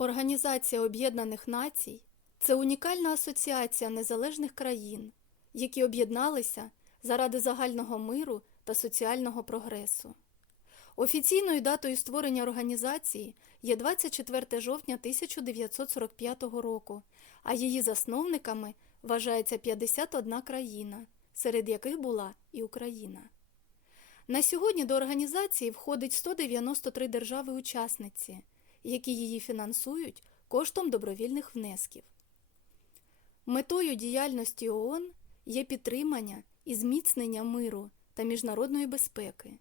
Організація Об'єднаних Націй це унікальна асоціація незалежних країн, які об'єдналися заради загального миру та соціального прогресу. Офіційною датою створення організації є 24 жовтня 1945 року, а її засновниками вважається 51 країна, серед яких була і Україна. На сьогодні до організації входить 193 держави-учасниці, які її фінансують коштом добровільних внесків. Метою діяльності ООН є підтримання і зміцнення миру та міжнародної безпеки,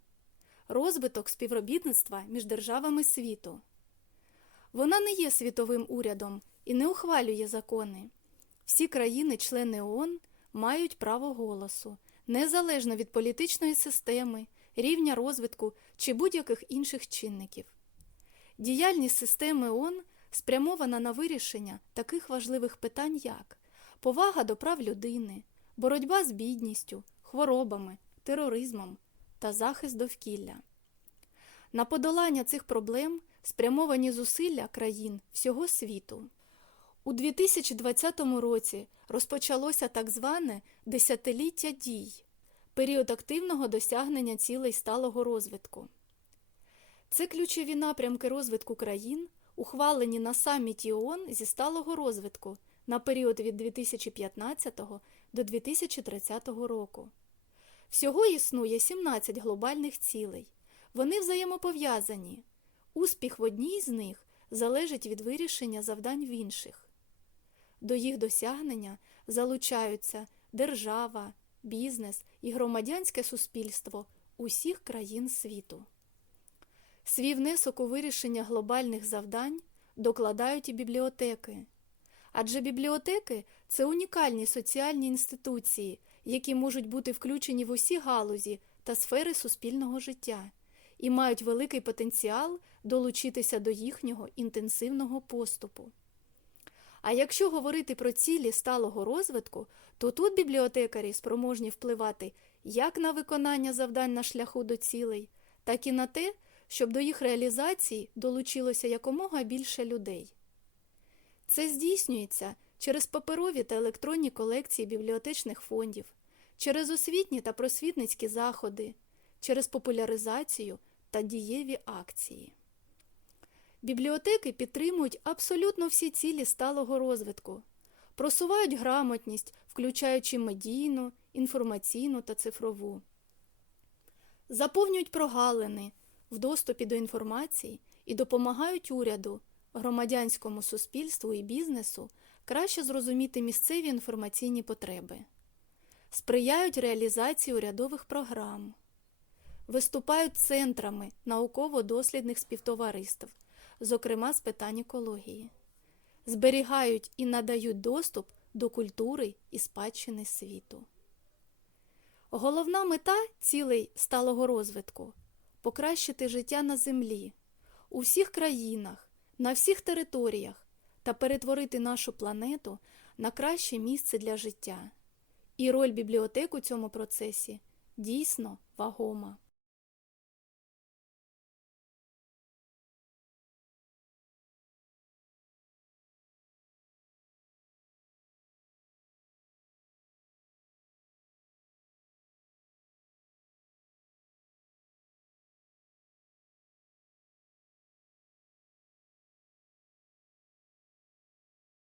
розвиток співробітництва між державами світу. Вона не є світовим урядом і не ухвалює закони. Всі країни-члени ООН мають право голосу, незалежно від політичної системи, рівня розвитку чи будь-яких інших чинників. Діяльність системи ООН спрямована на вирішення таких важливих питань, як повага до прав людини, боротьба з бідністю, хворобами, тероризмом та захист довкілля. На подолання цих проблем спрямовані зусилля країн всього світу. У 2020 році розпочалося так зване десятиліття дій, період активного досягнення цілей сталого розвитку. Це ключові напрямки розвитку країн, ухвалені на саміті ООН зі сталого розвитку на період від 2015 до 2030 року. Всього існує 17 глобальних цілей. Вони взаємопов'язані. Успіх в одній з них залежить від вирішення завдань в інших. До їх досягнення залучаються держава, бізнес і громадянське суспільство усіх країн світу. Свій внесок у вирішення глобальних завдань докладають і бібліотеки. Адже бібліотеки це унікальні соціальні інституції, які можуть бути включені в усі галузі та сфери суспільного життя і мають великий потенціал долучитися до їхнього інтенсивного поступу. А якщо говорити про цілі сталого розвитку, то тут бібліотекарі спроможні впливати як на виконання завдань на шляху до цілей, так і на те, щоб до їх реалізації долучилося якомога більше людей. Це здійснюється через паперові та електронні колекції бібліотечних фондів, через освітні та просвітницькі заходи, через популяризацію та дієві акції. Бібліотеки підтримують абсолютно всі цілі сталого розвитку, просувають грамотність, включаючи медійну, інформаційну та цифрову, заповнюють прогалини в доступі до інформації і допомагають уряду, громадянському суспільству і бізнесу краще зрозуміти місцеві інформаційні потреби, сприяють реалізації урядових програм, виступають центрами науково-дослідних співтовариств, зокрема з питань екології, зберігають і надають доступ до культури і спадщини світу. Головна мета цілей сталого розвитку покращити життя на землі, у всіх країнах, на всіх територіях та перетворити нашу планету на краще місце для життя. І роль бібліотек у цьому процесі дійсно вагома.